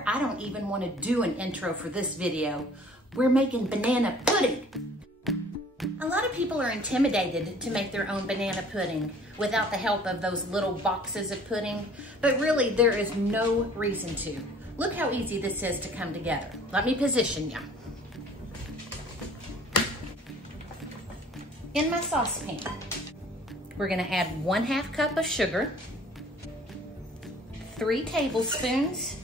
matter, I don't even want to do an intro for this video. We're making banana pudding. A lot of people are intimidated to make their own banana pudding without the help of those little boxes of pudding, but really there is no reason to. Look how easy this is to come together. Let me position you. In my saucepan, we're gonna add 1/2 cup of sugar, 3 tablespoons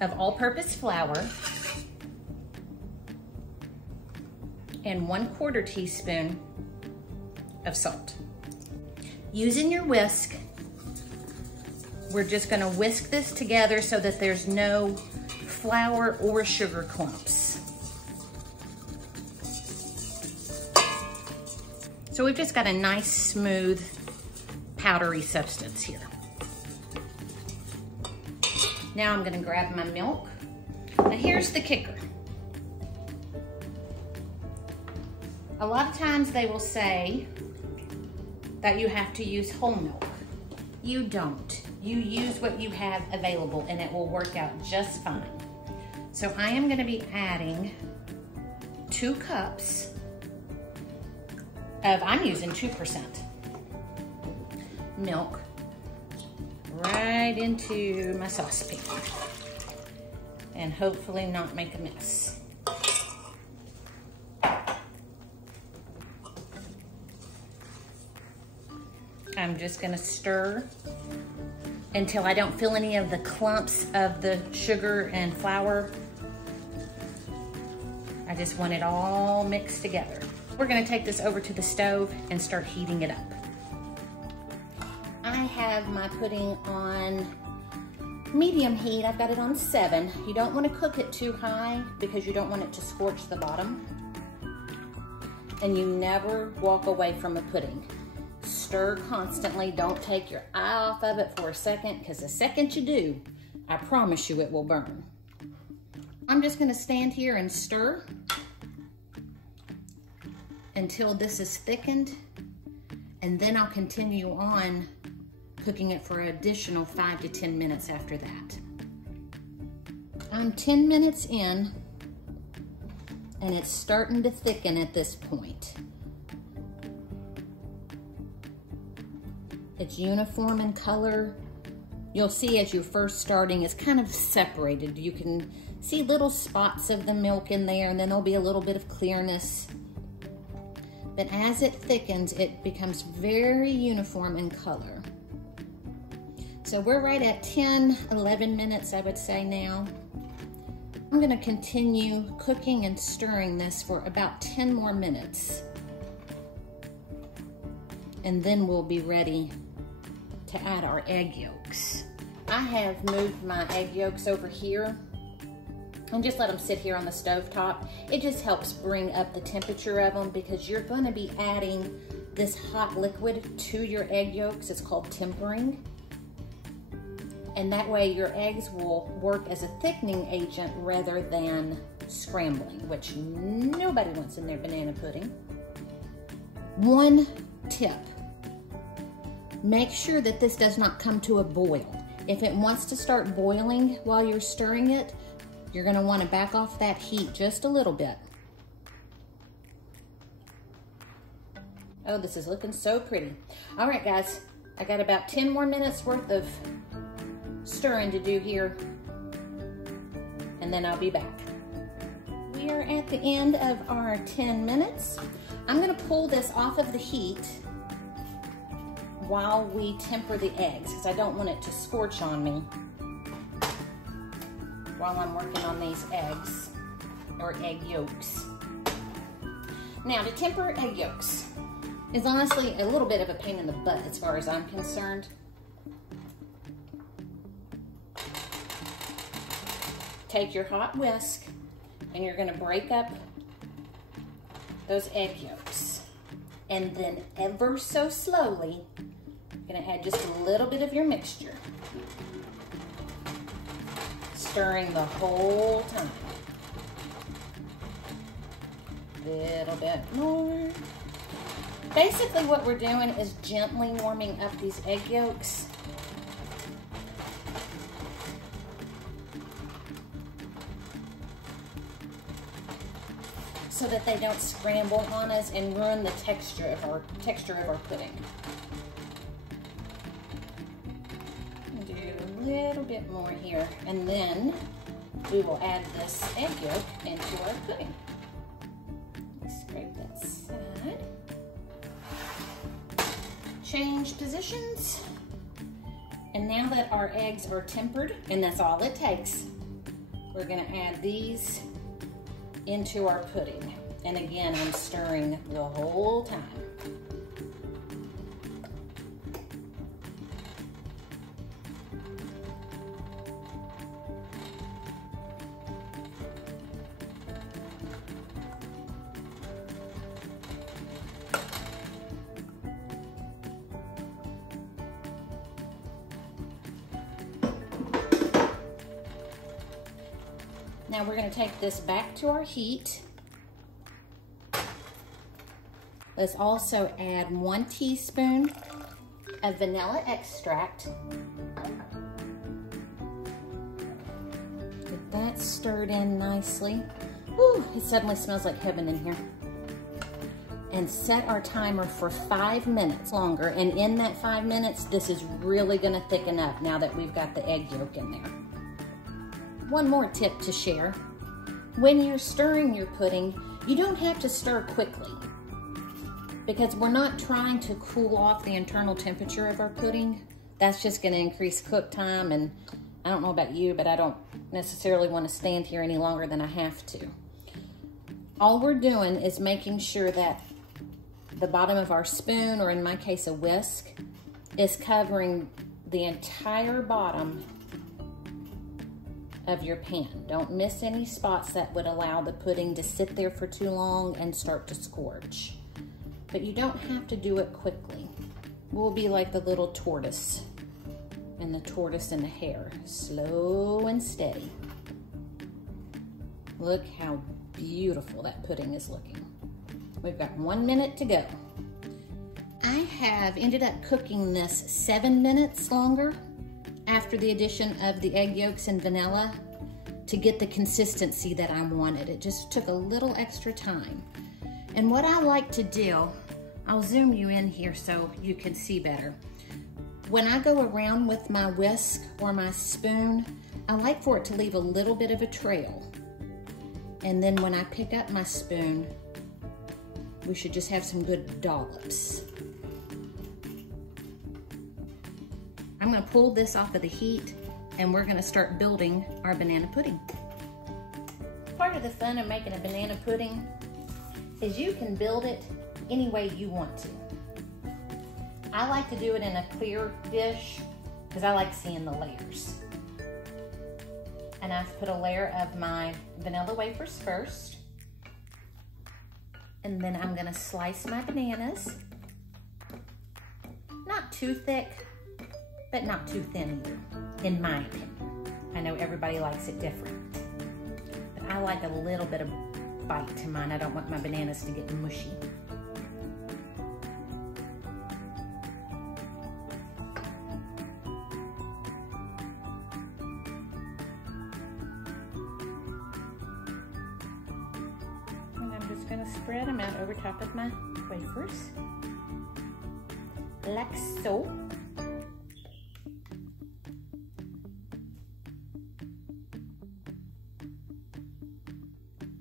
of all-purpose flour, and 1/4 teaspoon of salt. Using your whisk, we're just gonna whisk this together so that there's no flour or sugar clumps. So we've just got a nice, smooth, powdery substance here. Now I'm gonna grab my milk. Now here's the kicker. A lot of times they will say that you have to use whole milk. You don't. You use what you have available and it will work out just fine. So I am gonna be adding 2 cups of, I'm using 2% milk right into my saucepan and hopefully not make a mess. I'm just gonna stir until I don't feel any of the clumps of the sugar and flour. I just want it all mixed together. We're gonna take this over to the stove and start heating it up. I have my pudding on medium heat. I've got it on 7. You don't wanna cook it too high because you don't want it to scorch the bottom. And you never walk away from a pudding. Stir constantly, don't take your eye off of it for a second, because the second you do, I promise you it will burn. I'm just gonna stand here and stir until this is thickened, and then I'll continue on cooking it for an additional 5 to 10 minutes after that. I'm 10 minutes in, and it's starting to thicken at this point. It's uniform in color. You'll see as you're first starting, it's kind of separated. You can see little spots of the milk in there, and then there'll be a little bit of clearness. But as it thickens, it becomes very uniform in color. So we're right at 10, 11 minutes, I would say now. I'm gonna continue cooking and stirring this for about 10 more minutes. And then we'll be ready to add our egg yolks. I have moved my egg yolks over here and just let them sit here on the stovetop. It just helps bring up the temperature of them because you're gonna be adding this hot liquid to your egg yolks. It's called tempering. And that way your eggs will work as a thickening agent rather than scrambling, which nobody wants in their banana pudding. One tip. Make sure that this does not come to a boil. If it wants to start boiling while you're stirring it, you're gonna wanna back off that heat just a little bit. Oh, this is looking so pretty. All right, guys, I got about 10 more minutes worth of stirring to do here, and then I'll be back. We are at the end of our 10 minutes. I'm gonna pull this off of the heat while we temper the eggs, because I don't want it to scorch on me while I'm working on these eggs, or egg yolks. Now, to temper egg yolks is honestly a little bit of a pain in the butt as far as I'm concerned. Take your hot whisk and you're gonna break up those egg yolks. And then ever so slowly, you're gonna add just a little bit of your mixture. Stirring the whole time. Little bit more. Basically what we're doing is gently warming up these egg yolks so that they don't scramble on us and ruin the texture of our pudding. Do a little bit more here, and then we will add this egg yolk into our pudding. Scrape that side. Change positions. And now that our eggs are tempered, and that's all it takes, we're gonna add these into our pudding. And again, I'm stirring the whole time. Now we're going to take this back to our heat. Let's also add 1 teaspoon of vanilla extract. Get that stirred in nicely. Whew, it suddenly smells like heaven in here. And set our timer for 5 minutes longer. And in that 5 minutes, this is really going to thicken up now that we've got the egg yolk in there. One more tip to share. When you're stirring your pudding, you don't have to stir quickly because we're not trying to cool off the internal temperature of our pudding. That's just going to increase cook time, and I don't know about you, but I don't necessarily want to stand here any longer than I have to. All we're doing is making sure that the bottom of our spoon, or in my case a whisk, is covering the entire bottom of your pan. Don't miss any spots that would allow the pudding to sit there for too long and start to scorch. But you don't have to do it quickly. We'll be like the little tortoise and the tortoise and the hare, slow and steady. Look how beautiful that pudding is looking. We've got 1 minute to go. I have ended up cooking this 7 minutes longer after the addition of the egg yolks and vanilla to get the consistency that I wanted. It just took a little extra time. And what I like to do, I'll zoom you in here so you can see better. When I go around with my whisk or my spoon, I like for it to leave a little bit of a trail. And then when I pick up my spoon, we should just have some good dollops. I'm gonna pull this off of the heat and we're gonna start building our banana pudding. Part of the fun of making a banana pudding is you can build it any way you want to. I like to do it in a clear dish because I like seeing the layers. And I've put a layer of my vanilla wafers first. And then I'm gonna slice my bananas. Not too thick, but not too thin either, in my opinion. I know everybody likes it different. But I like a little bit of bite to mine. I don't want my bananas to get mushy. And I'm just gonna spread them out over top of my wafers, like so.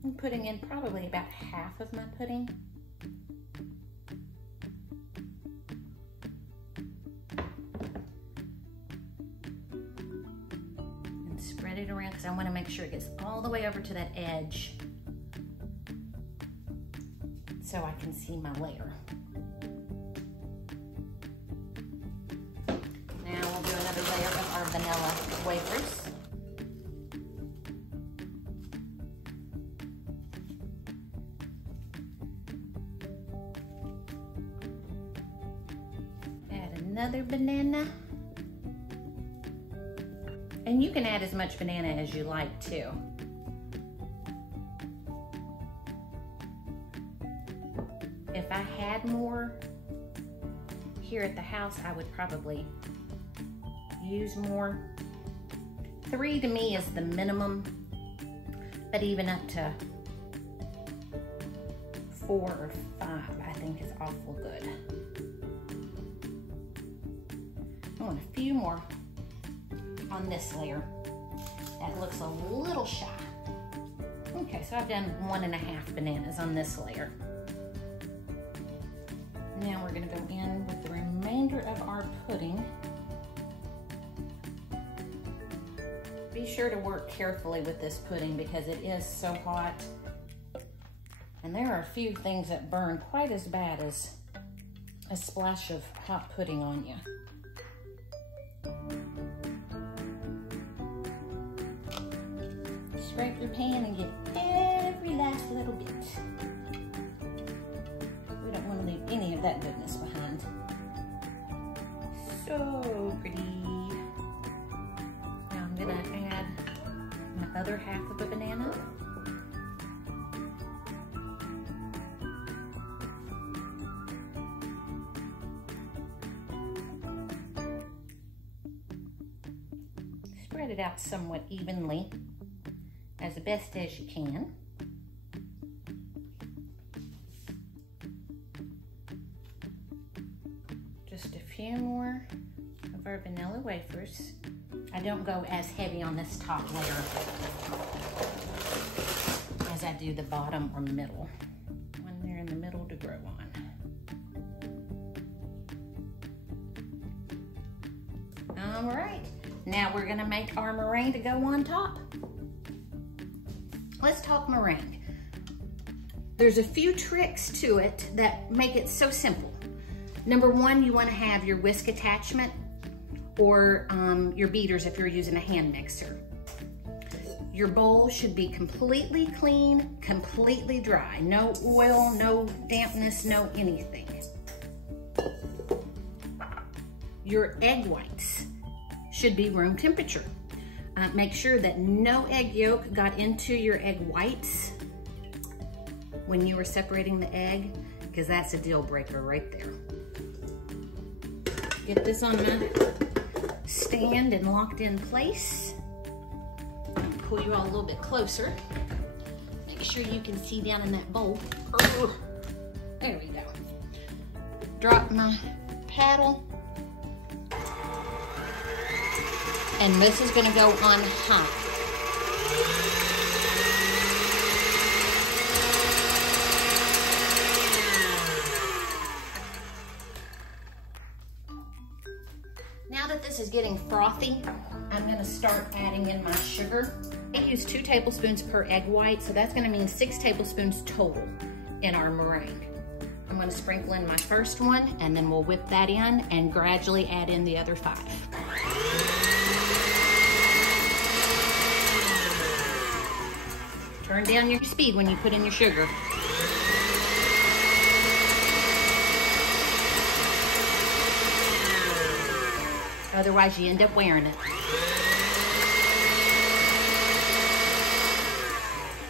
I'm putting in probably about half of my pudding. And spread it around because I want to make sure it gets all the way over to that edge so I can see my layer. Now we'll do another layer of our vanilla wafers. Another banana. And you can add as much banana as you like too. If I had more here at the house, I would probably use more. 3 to me is the minimum, but even up to 4 or 5, I think is awful good. I want a few more on this layer. That looks a little shy. Okay, so I've done 1.5 bananas on this layer. Now we're gonna go in with the remainder of our pudding. Be sure to work carefully with this pudding because it is so hot. And there are a few things that burn quite as bad as a splash of hot pudding on you. Scrape your pan and get every last little bit. We don't want to leave any of that goodness behind. So pretty. Now I'm gonna add my other half of a banana. Spread it out somewhat evenly, as best as you can. Just a few more of our vanilla wafers. I don't go as heavy on this top layer as I do the bottom or middle. One there in the middle to grow on. All right, now we're gonna make our meringue to go on top. Let's talk meringue. There's a few tricks to it that make it so simple. Number one, you want to have your whisk attachment or your beaters if you're using a hand mixer. Your bowl should be completely clean, completely dry. No oil, no dampness, no anything. Your egg whites should be room temperature. Make sure that no egg yolk got into your egg whites when you were separating the egg, because that's a deal breaker right there. Get this on my stand and locked in place. Pull you all a little bit closer. Make sure you can see down in that bowl. There we go. Drop my paddle. And this is gonna go on high. Now that this is getting frothy, I'm gonna start adding in my sugar. I use 2 tablespoons per egg white, so that's gonna mean 6 tablespoons total in our meringue. I'm gonna sprinkle in my first one, and then we'll whip that in and gradually add in the other 5. Turn down your speed when you put in your sugar. Otherwise, you end up wearing it.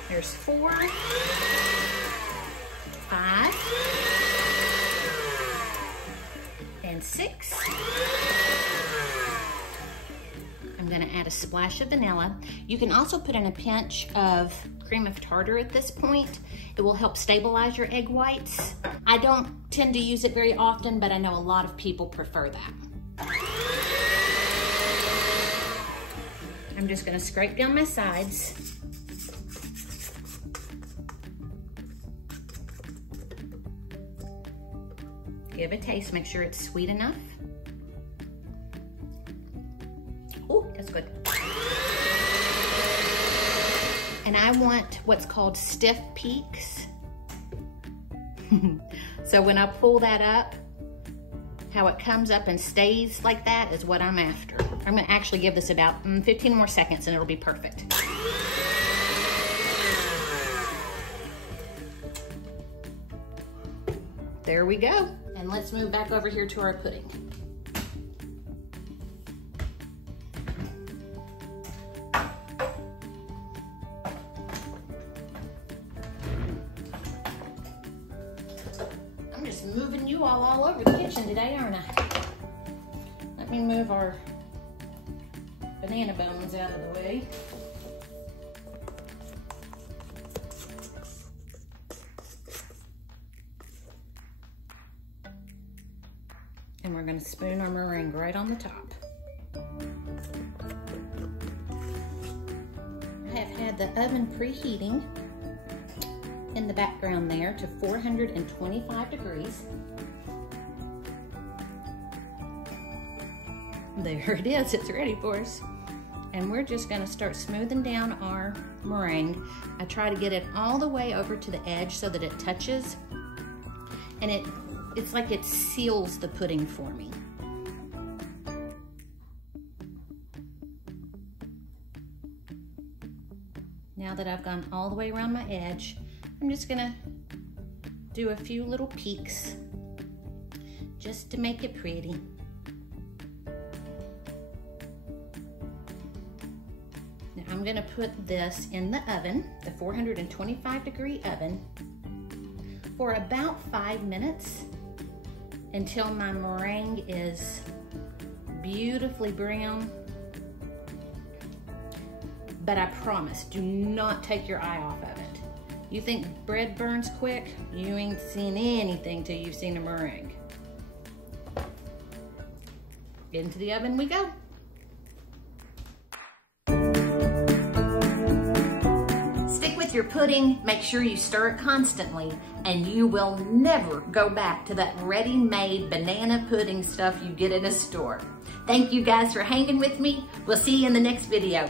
There's 4, 5, and 6. I'm gonna add a splash of vanilla. You can also put in a pinch of cream of tartar at this point. It will help stabilize your egg whites. I don't tend to use it very often, but I know a lot of people prefer that. I'm just gonna scrape down my sides. Give a taste, make sure it's sweet enough. Oh, that's good. And I want what's called stiff peaks. So when I pull that up, how it comes up and stays like that is what I'm after. I'm gonna actually give this about 15 more seconds and it'll be perfect. There we go. And let's move back over here to our pudding. I'm just moving you all over the kitchen today, aren't I? Let me move our banana bones out of the way. we're gonna spoon our meringue right on the top. I have had the oven preheating in the background there to 425 degrees. There it is, it's ready for us. And we're just gonna start smoothing down our meringue. I try to get it all the way over to the edge so that it touches, and it's like it seals the pudding for me. Now that I've gone all the way around my edge, I'm just gonna do a few little peaks just to make it pretty. Now I'm gonna put this in the oven, the 425 degree oven, for about 5 minutes until my meringue is beautifully brown. But I promise, do not take your eye off of it. You think bread burns quick? You ain't seen anything till you've seen a meringue. Into the oven we go. Stick with your pudding, make sure you stir it constantly, and you will never go back to that ready-made banana pudding stuff you get in a store. Thank you guys for hanging with me. We'll see you in the next video.